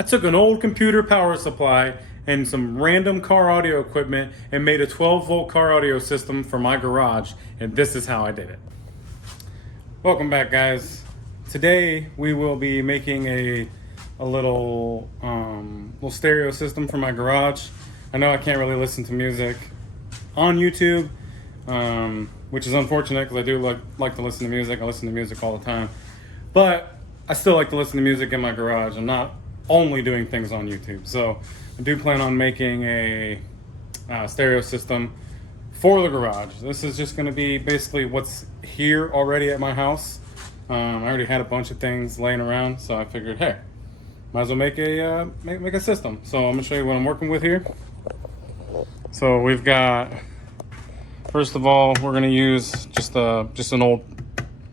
I took an old computer power supply and some random car audio equipment and made a 12-volt car audio system for my garage, and this is how I did it. Welcome back, guys. Today we will be making a little stereo system for my garage. I know I can't really listen to music on YouTube, which is unfortunate because I do like to listen to music. I listen to music all the time, but I still like to listen to music in my garage. I'm not only doing things on YouTube, so I do plan on making a stereo system for the garage. This is just going to be basically what's here already at my house. I already had a bunch of things laying around, so I figured, hey, might as well make a system. So I'm gonna show you what I'm working with here. So we've got, first of all, we're gonna use just an old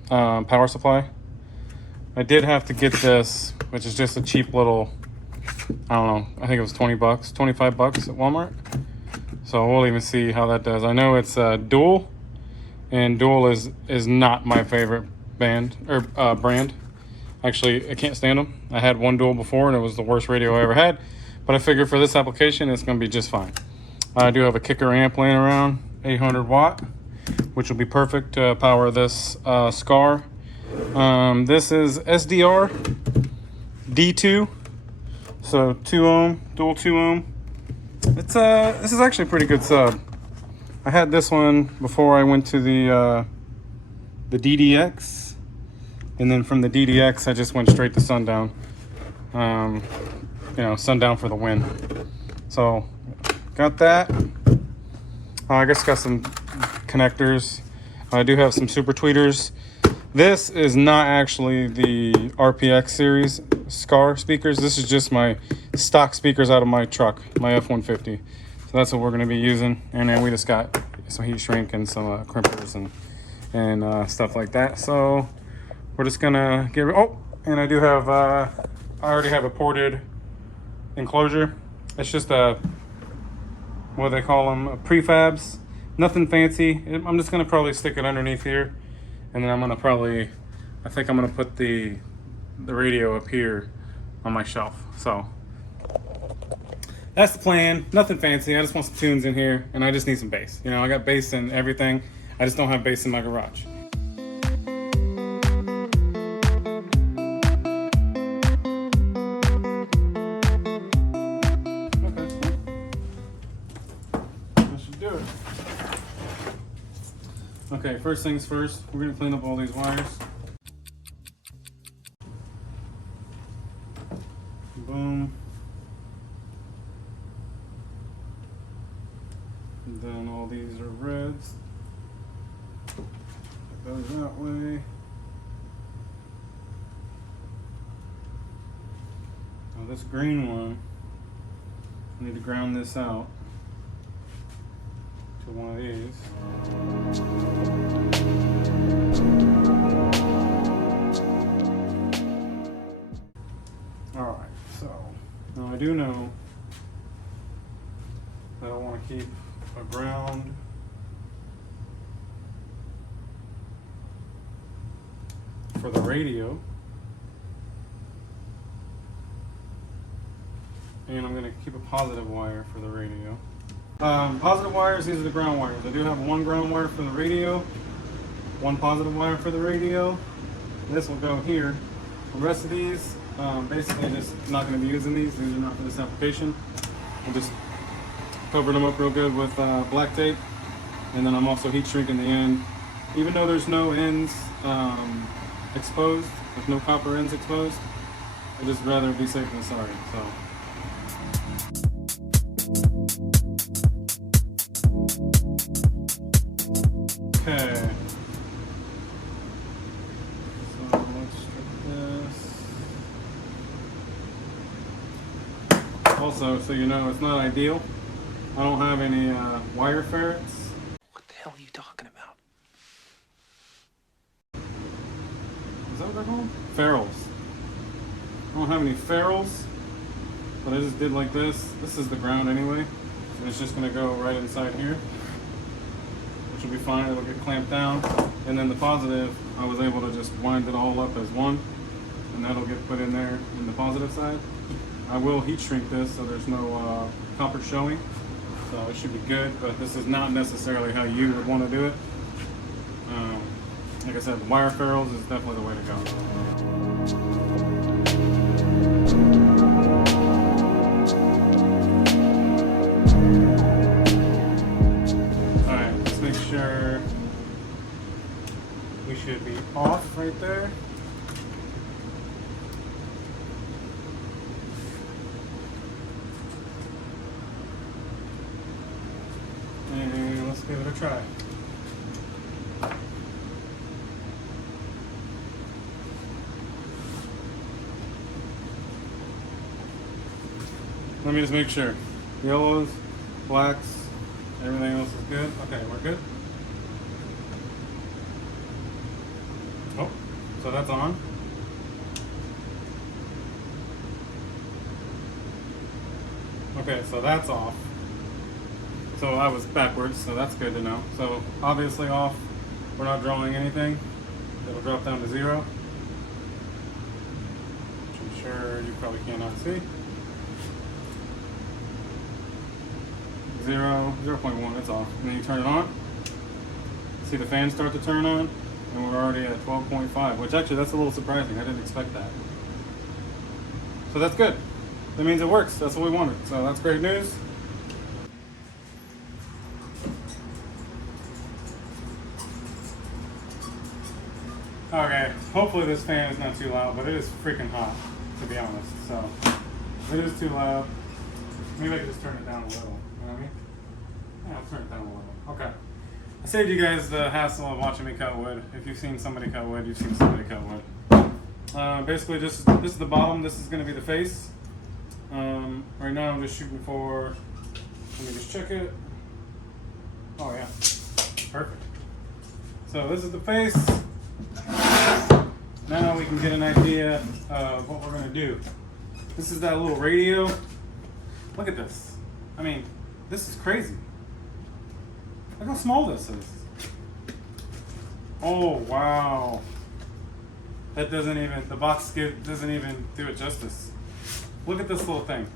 power supply. I did have to get this, which is just a cheap little, I don't know, I think it was 20 bucks, 25 bucks at Walmart. So we'll even see how that does. I know it's Dual, and Dual is not my favorite brand. Actually, I can't stand them. I had one Dual before and it was the worst radio I ever had, but I figured for this application it's gonna be just fine. I do have a kicker amp laying around, 800 watt, which will be perfect to power this Scar. This is SDR D2, so 2 ohm, dual 2 ohm. This is actually a pretty good sub. I had this one before I went to the DDX, and then from the DDX I just went straight to Sundown. Sundown for the win. So got that. I guess got some connectors. I do have some super tweeters. This is not actually the RPX series Scar speakers. This is just my stock speakers out of my truck, my F-150. So that's what we're going to be using. And then we just got some heat shrink and some crimpers and stuff like that. So we're just going to get... Oh, and I do have... I already have a ported enclosure. It's just what do they call them? Prefabs. Nothing fancy. I'm just going to probably stick it underneath here. And then I think I'm gonna put the radio up here on my shelf. So that's the plan. Nothing fancy. I just want some tunes in here, and I just need some bass. I got bass in everything. I just don't have bass in my garage. Okay, that should do it. Okay, first things first, we're gonna clean up all these wires. Boom. And then all these are reds. It goes that way. Now this green one, I need to ground this out to one of these. Alright, so now I do know that I want to keep a ground for the radio, and I'm going to keep a positive wire for the radio. Positive wires, these are the ground wires. I do have one ground wire for the radio, one positive wire for the radio. This will go here. The rest of these, basically just not going to be using these. These are not for this application. We'll just cover them up real good with black tape. And then I'm also heat shrinking the end. Even though there's no ends exposed, there's no copper ends exposed, I'd just rather be safe than sorry. So. Okay. So let's strip this. Also, so you know, it's not ideal. I don't have any wire ferrets. What the hell are you talking about? Is that what they're called? Ferrules. I don't have any ferrules, but I just did like this. This is the ground anyway. And it's just gonna go right inside here, which will be fine. It'll get clamped down. And then the positive, I was able to just wind it all up as one, and that'll get put in there in the positive side. I will heat shrink this so there's no copper showing. So it should be good, but this is not necessarily how you would want to do it. Like I said, wire ferrules is definitely the way to go. Alright, let's make sure we should be off right there. And let's give it a try. Let me just make sure. Yellows, blacks, everything else is good. Okay, we're good. Oh, so that's on. Okay, so that's off. So I was backwards, so that's good to know. So obviously off, we're not drawing anything. It'll drop down to 0. Which I'm sure you probably cannot see. 0.1, it's off. And then you turn it on. See the fan start to turn on, and we're already at 12.5, which actually that's a little surprising. I didn't expect that. So that's good. That means it works. That's what we wanted. So that's great news. Okay, hopefully this fan is not too loud, but it is freaking hot, to be honest. So if it is too loud, maybe I can just turn it down a little. You know what I mean? Yeah, I'll turn it down a little. Okay. I saved you guys the hassle of watching me cut wood. If you've seen somebody cut wood, you've seen somebody cut wood. Basically, this is the bottom. This is going to be the face. Right now, I'm just shooting for. Let me just check it. Oh yeah, perfect. So this is the face. Now we can get an idea of what we're going to do. This is that little radio. Look at this. I mean, this is crazy. Look how small this is. Oh, wow. That doesn't even, the box doesn't even do it justice. Look at this little thing.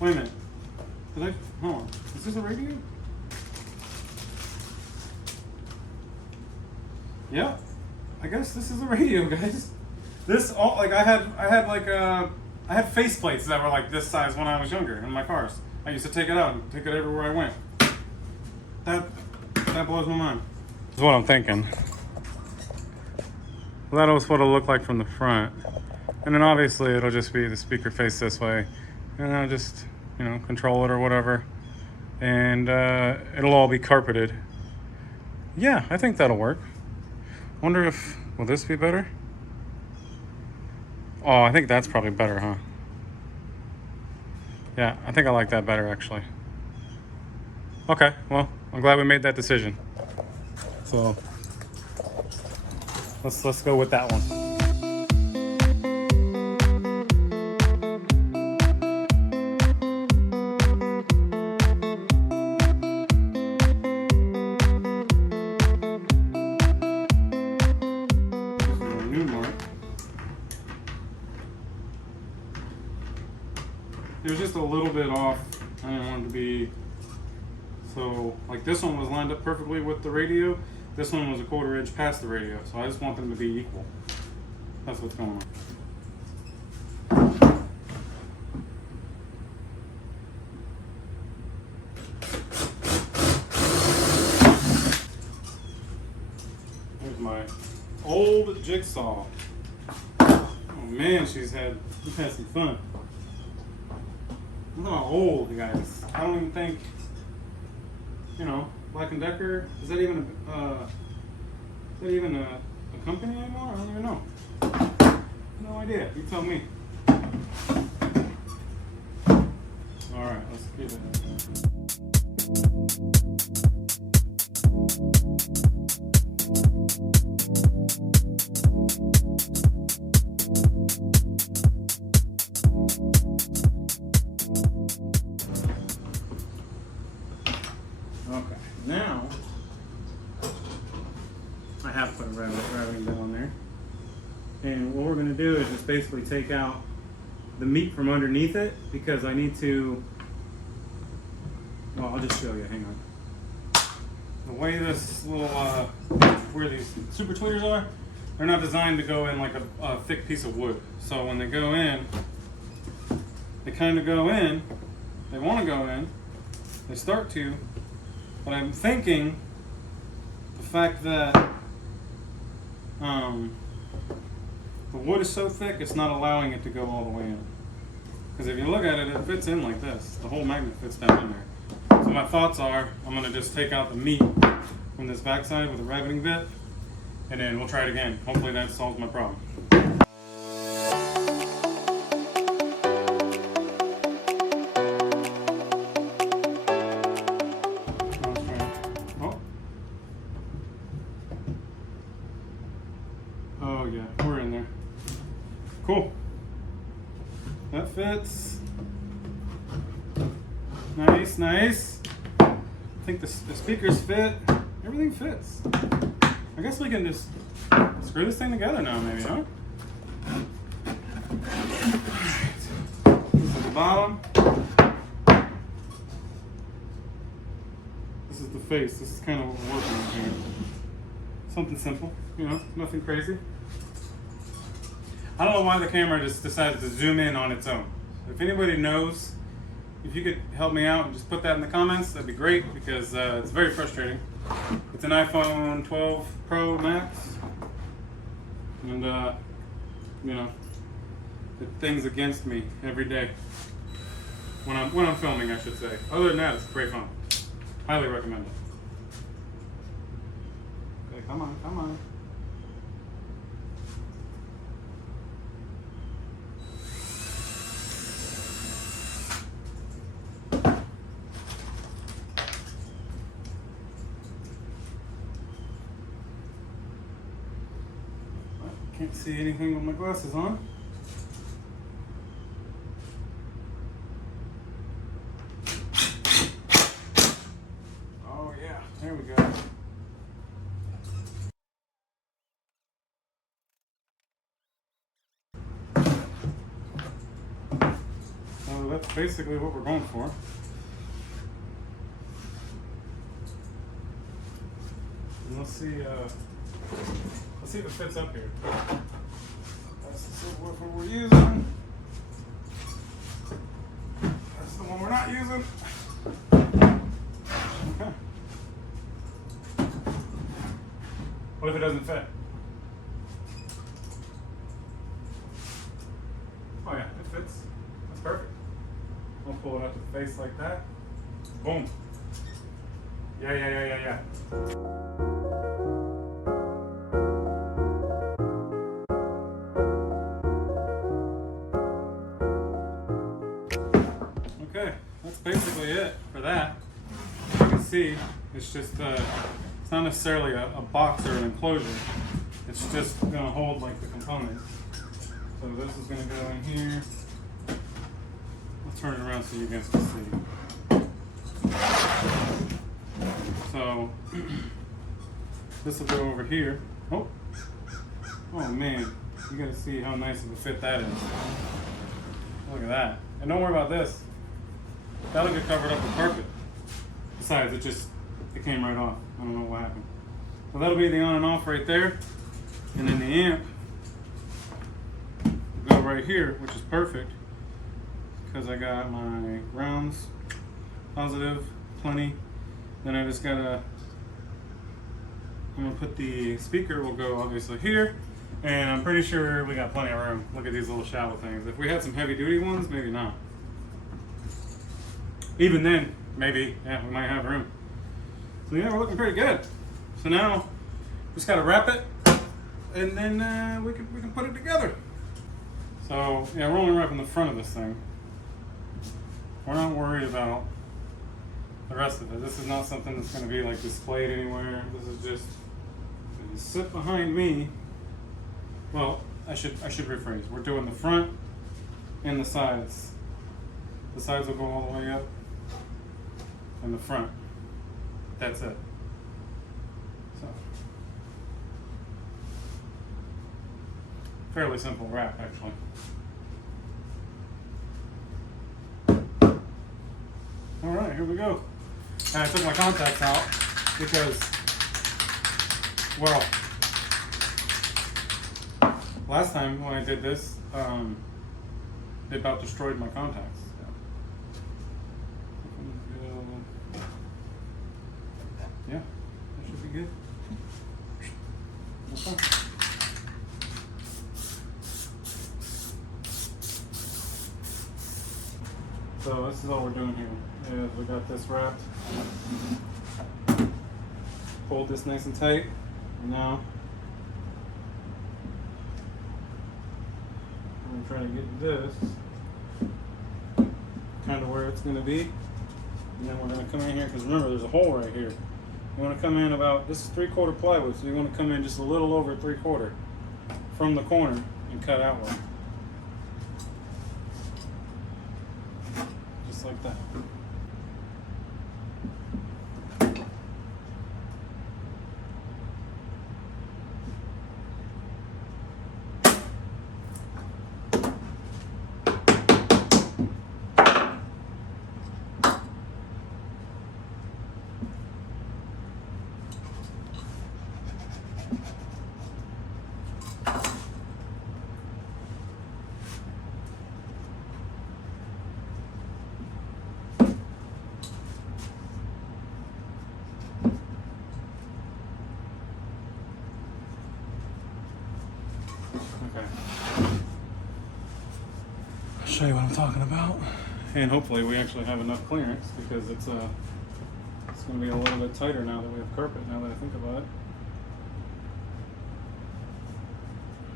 Wait a minute. Hold on. Is this a radio? Yep. I guess this is a radio, guys. This all like I had face plates that were like this size when I was younger in my cars. I used to take it out and take it everywhere I went. That blows my mind. That's what I'm thinking. Well, that was what it'll look like from the front, and then obviously it'll just be the speaker face this way, and I'll just control it or whatever, and it'll all be carpeted. Yeah, I think that'll work. Wonder if, will this be better? Oh, I think that's probably better, huh? Yeah, I think I like that better, actually. Okay, well, I'm glad we made that decision. So, let's go with that one. It was just a little bit off. I didn't want it to be so, like this one was lined up perfectly with the radio. This one was a 1/4 inch past the radio, so I just want them to be equal. That's what's going on. Here's my old jigsaw. Oh man, we've had some fun. I'm not old, guys. I don't even think, Black & Decker, is that even a company anymore? I don't even know. No idea. You tell me. All right, let's give it. Okay, now I have put a routing bit on there, and what we're going to do is just basically take out the meat from underneath it because I need to. Well, I'll just show you. Hang on. The way this little where these super tweeters are, they're not designed to go in like a thick piece of wood. So when they go in, they kind of go in. They want to go in. They start to, but I'm thinking the fact that the wood is so thick, it's not allowing it to go all the way in. Because if you look at it, it fits in like this. The whole magnet fits down in there. So my thoughts are, I'm going to just take out the meat from this backside with a riveting bit, and then we'll try it again. Hopefully that solves my problem. Oh yeah, we're in there. Cool. That fits. Nice, nice. I think the speakers fit. Everything fits. I guess we can just screw this thing together now, maybe, huh? Alright. This is the bottom. This is the face. This is kind of what we're working with here. Something simple, you know, nothing crazy. I don't know why the camera just decided to zoom in on its own. If anybody knows, if you could help me out and just put that in the comments, that'd be great, because it's very frustrating. It's an iPhone 12 Pro Max, and you know, the thing's against me every day when I'm filming, I should say. Other than that, it's great fun. Highly recommend it. Okay, come on, come on. Can't see anything with my glasses on. Oh yeah, there we go. So that's basically what we're going for. And let's see if it fits up here. That's the subwoofer we're using. That's the one we're not using. Okay. What if it doesn't fit? Oh yeah, it fits. That's perfect. I'll pull it up to the face like that. Boom. Yeah. Okay, that's basically it for that. As you can see, it's just it's not necessarily a box or an enclosure. It's just gonna hold like the components. So this is gonna go in here. I'll turn it around so you guys can see. So this will go over here. Oh man, you gotta see how nice of a fit that is. Look at that. And don't worry about this. That'll get covered up with carpet. Besides, it came right off. I don't know what happened. So that'll be the on and off right there. And then the amp will go right here, which is perfect because I got my grounds positive, plenty. Then I just gotta, I'm gonna put the speaker will go obviously here. And I'm pretty sure we got plenty of room. Look at these little shallow things. If we had some heavy duty ones, maybe not. Even then, maybe, yeah, we might have room. So yeah, we're looking pretty good. So now, just gotta wrap it, and then we can put it together. So yeah, we're only wrapping the front of this thing. We're not worried about the rest of it. This is not something that's gonna be like displayed anywhere. This is just gonna sit behind me. Well, I should rephrase. We're doing the front and the sides. The sides will go all the way up, and the front. That's it. So, fairly simple wrap, actually. here we go. And I took my contacts out because, well, last time when I did this, it about destroyed my contacts. Yeah, that should be good. Okay. So this is all we're doing here. Is we got this wrapped. Hold this nice and tight. And now I'm gonna try to get this kind of where it's gonna be. And then we're gonna come in here, because remember there's a hole right here. You wanna come in about, this is 3/4 plywood, so you wanna come in just a little over 3/4 from the corner and cut outward. Just like that. Okay. I'll show you what I'm talking about. And hopefully we actually have enough clearance, because it's going to be a little bit tighter now that we have carpet, now that I think about it.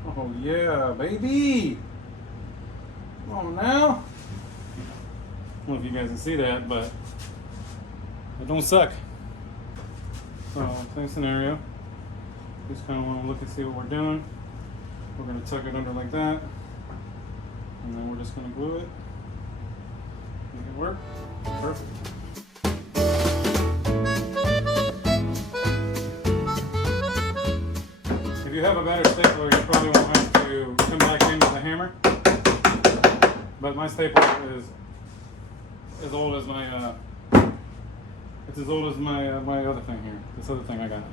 Oh yeah, baby! Come on now! I don't know if you guys can see that, but it don't suck. So, same scenario. Just kind of want to look and see what we're doing. We're going to tuck it under like that, and then we're just going to glue it. Make it work. Perfect. If you have a better stapler, you probably won't have to come back in with a hammer. But my stapler is as old as my it's as old as my my other thing here. This other thing I got.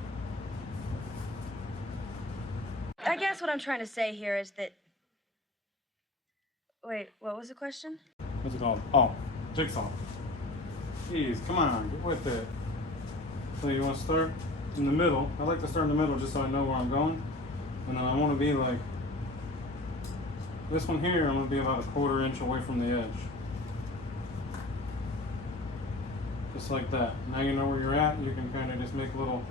I guess what I'm trying to say here is that... Wait, what was the question? What's it called? Oh, jigsaw. Jeez, come on, get with it. So you want to start in the middle. I like to start in the middle just so I know where I'm going. And then I want to be like, this one here, I'm going to be about a 1/4 inch away from the edge. Just like that. Now you know where you're at. You can kind of just make little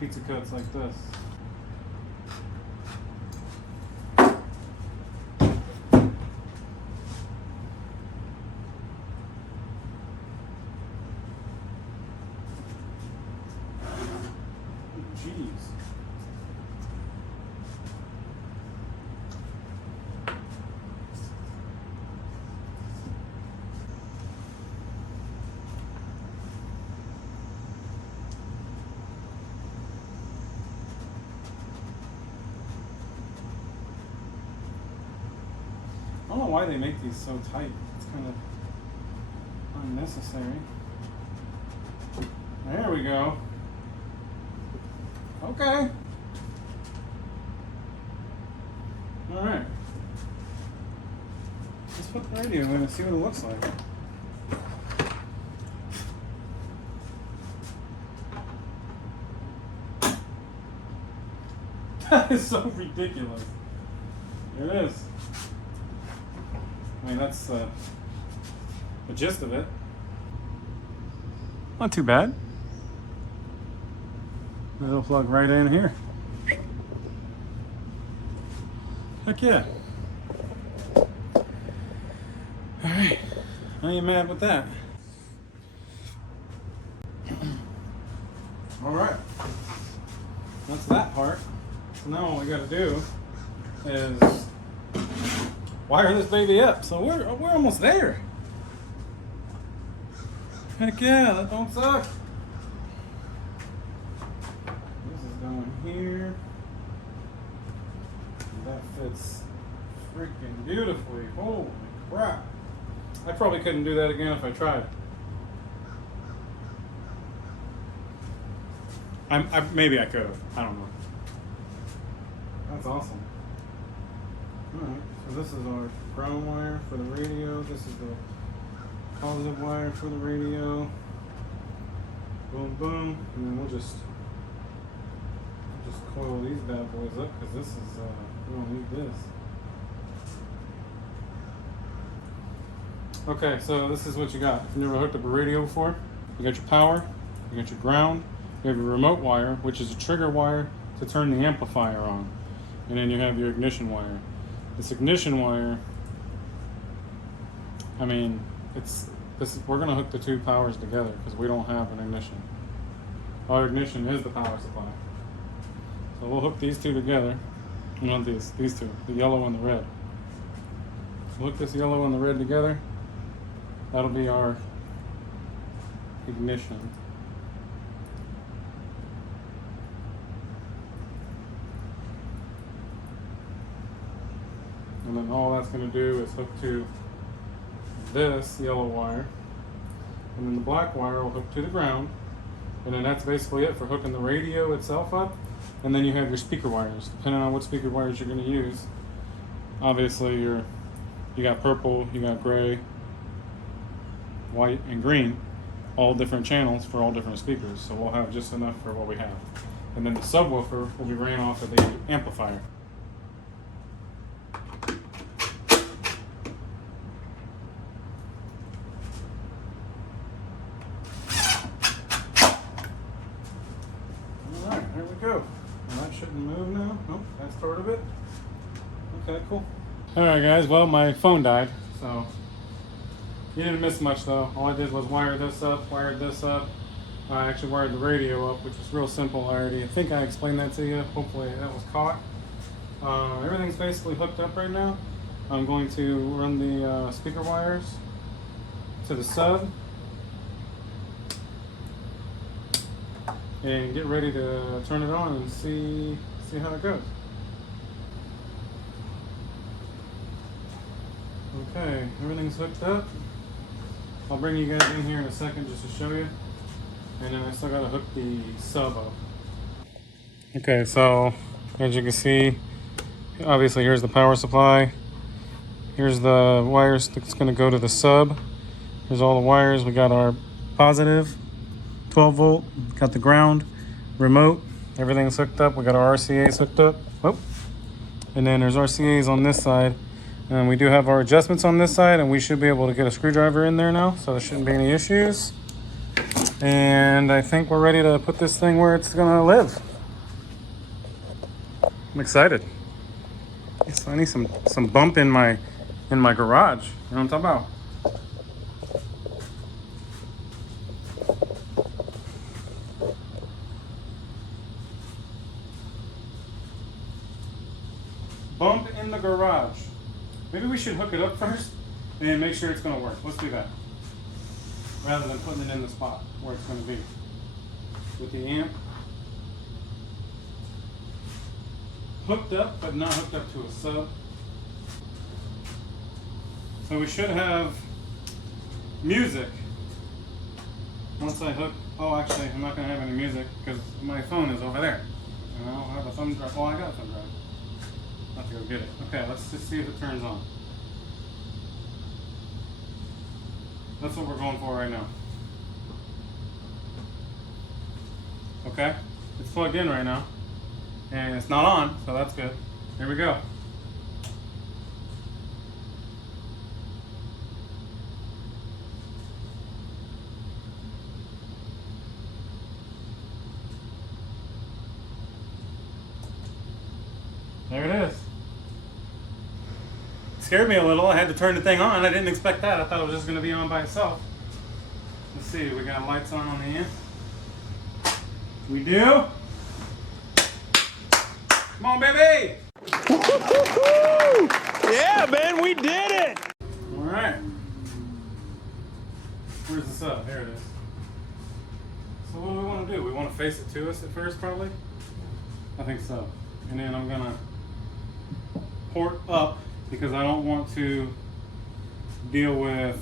pizza cuts like this. Jeez. I don't know why they make these so tight. It's kind of unnecessary. There we go. Okay. All right. Let's put the radio in and see what it looks like. That is so ridiculous. It is. I mean, that's the gist of it. Not too bad. It'll plug right in here. Heck yeah. Alright. I ain't mad with that. Alright. That's that part. So now all we gotta do is wire this baby up. So we're almost there. Heck yeah, that don't suck. This is going here. That fits freaking beautifully. Holy crap. I probably couldn't do that again if I tried. Maybe I could have. I don't know. That's awesome. Alright, so this is our ground wire for the radio. This is the positive wire for the radio. Boom, boom. And then we'll just coil these bad boys up because this is, we don't need this. Okay, so this is what you got. If you never hooked up a radio before, you got your power, you got your ground, you have your remote wire, which is a trigger wire to turn the amplifier on. And then you have your ignition wire. This ignition wire, I mean, we're gonna hook the two powers together because we don't have an ignition. Our ignition is the power supply. So we'll hook these two together. Not these two, the yellow and the red. We'll hook this yellow and the red together. That'll be our ignition. And then all that's going to do is hook to this yellow wire. And then the black wire will hook to the ground. And then that's basically it for hooking the radio itself up. And then you have your speaker wires, depending on what speaker wires you're going to use. Obviously, you got purple, you got gray, white, and green, all different channels for all different speakers. So we'll have just enough for what we have. And then the subwoofer will be ran off of the amplifier. All right, there we go. Well, that shouldn't move now. Nope, that's part of it. Okay, cool. All right, guys. Well, my phone died, so you didn't miss much though. All I did was wire this up, wired this up. I actually wired the radio up, which was real simple. I think I explained that to you. Hopefully that was caught. Everything's basically hooked up right now. I'm going to run the speaker wires to the sub and get ready to turn it on and see how it goes. Okay, everything's hooked up. I'll bring you guys in here in a second just to show you. And then I still gotta hook the sub up. Okay, so as you can see, obviously here's the power supply. Here's the wires that's gonna go to the sub. Here's all the wires. We got our positive, 12 volt, got the ground, remote, everything's hooked up. We got our RCA's hooked up. Whoop. And then there's RCA's on this side. And we do have our adjustments on this side, and we should be able to get a screwdriver in there now, so there shouldn't be any issues. And I think we're ready to put this thing where it's gonna live. I'm excited. So I need some bump in my garage. You know what I'm talking about? Bump in the garage. Maybe we should hook it up first and make sure it's gonna work. Let's do that. Rather than putting it in the spot where it's gonna be. With the amp hooked up, but not hooked up to a sub. So we should have music once I hook. Oh, actually, I'm not gonna have any music because my phone is over there. And I don't have a thumb drive. Oh, I got a thumb drive. I'll have to go get it. Okay, let's just see if it turns on. That's what we're going for right now. Okay, it's plugged in right now. And it's not on, so that's good. Here we go. There it is. Scared me a little. I had to turn the thing on. I didn't expect that. I thought it was just going to be on by itself. Let's see. We got lights on the end. We do. Come on, baby. Yeah, man, we did it. All right. Where's the sub? Here it is. So what do we want to do? We want to face it to us at first, probably? I think so. And then I'm going to port up because I don't want to deal with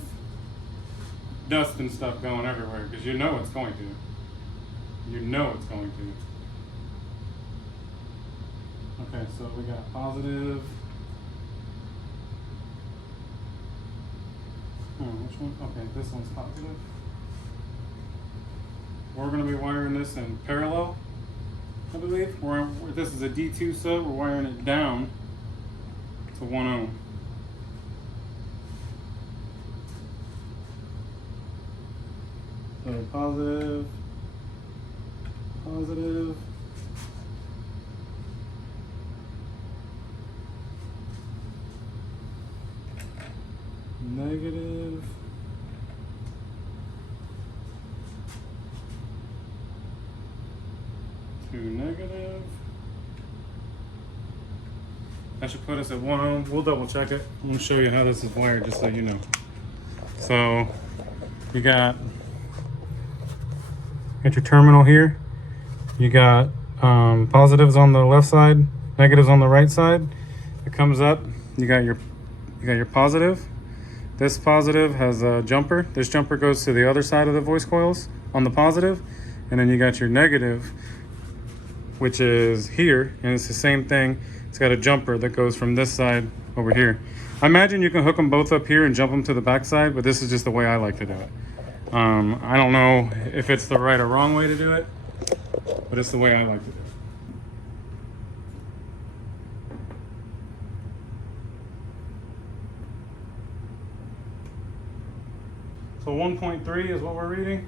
dust and stuff going everywhere because you know it's going to. You know it's going to. Okay, so we got positive. Which one? Okay, this one's positive. We're going to be wiring this in parallel, I believe. This is a D2 sub. We're wiring it down to 1 ohm. So positive, positive. Negative. Two negative. That should put us at 1 ohm. We'll double check it. I'm gonna show you how this is wired just so you know. So you got your terminal here. You got positives on the left side, negatives on the right side. It comes up. You got your positive. This positive has a jumper. This jumper goes to the other side of the voice coils on the positive, and then you got your negative, which is here, and it's the same thing. It's got a jumper that goes from this side over here. I imagine you can hook them both up here and jump them to the back side, but this is just the way I like to do it. I don't know if it's the right or wrong way to do it, but it's the way I like to do it. So 1.3 is what we're reading,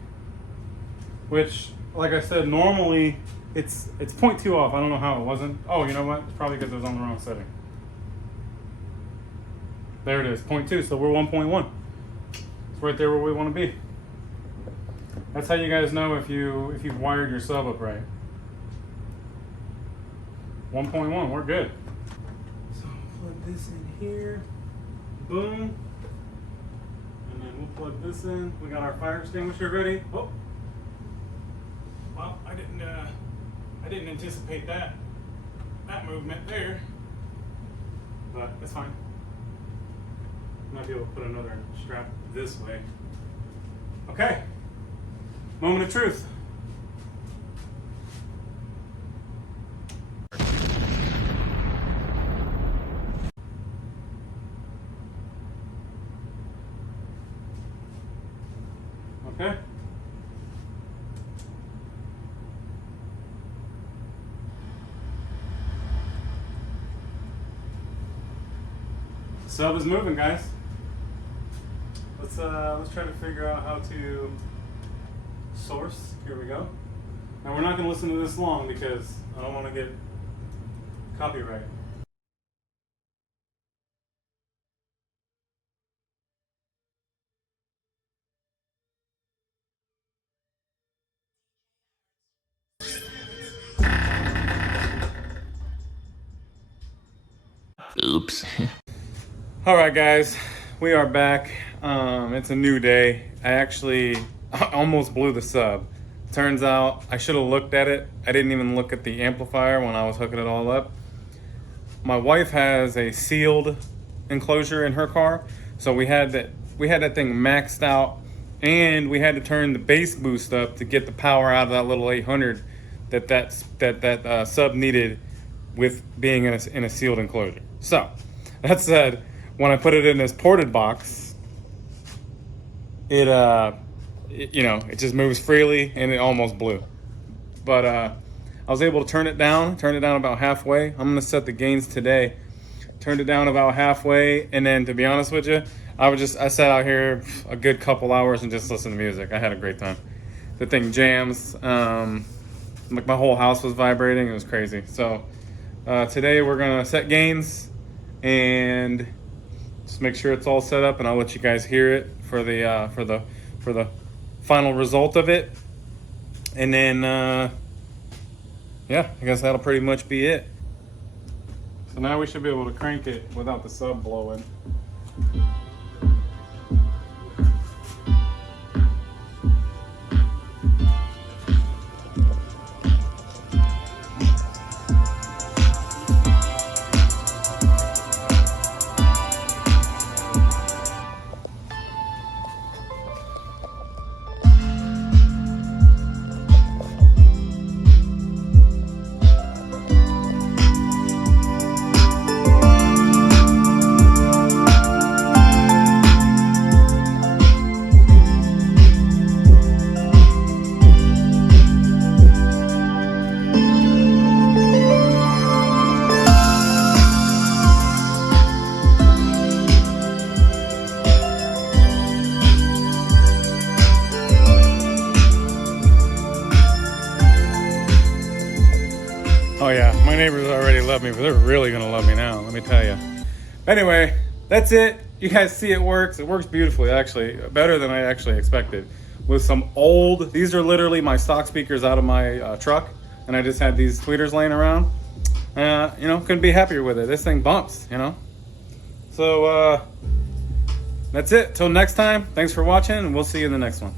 which, like I said, normally it's 0.2 off. I don't know how it wasn't. Oh, you know what? It's probably because it was on the wrong setting. There it is, 0.2. So we're 1.1. It's right there where we want to be. That's how you guys know if you've wired your sub up right. 1.1, we're good. So I'll plug this in here. Boom. And then we'll plug this in. We got our fire extinguisher ready. Oh. Well, I didn't anticipate that movement there, but that's fine. Might be able to put another strap this way. Okay. Moment of truth. Okay. Sub is moving, guys. Let's try to figure out how to source. Here we go. Now we're not going to listen to this long because I don't want to get copyright. Oops. All right, guys, we are back. It's a new day. I actually almost blew the sub. Turns out I should have looked at it. I didn't even look at the amplifier when I was hooking it all up. My wife has a sealed enclosure in her car, so we had that thing maxed out, and we had to turn the bass boost up to get the power out of that little 800 that sub needed with being in a sealed enclosure. So that said, when I put it in this ported box, it just moves freely, and it almost blew. But I was able to turn it down about halfway. I'm gonna set the gains today. Turned it down about halfway, and then to be honest with you, I sat out here a good couple hours and just listened to music. I had a great time. The thing jams. Like my whole house was vibrating. It was crazy. So today we're gonna set gains and just make sure it's all set up, and I'll let you guys hear it for the final result of it. And then yeah, I guess that'll pretty much be it. So now we should be able to crank it without the sub blowing. My neighbors already love me, but they're really gonna love me now, let me tell you. Anyway, that's it. You guys see it works. It works beautifully, actually. Better than I actually expected. With some old, these are literally my stock speakers out of my truck, and I just had these tweeters laying around. You know, couldn't be happier with it. This thing bumps, you know? So, that's it. Till next time, thanks for watching, and we'll see you in the next one.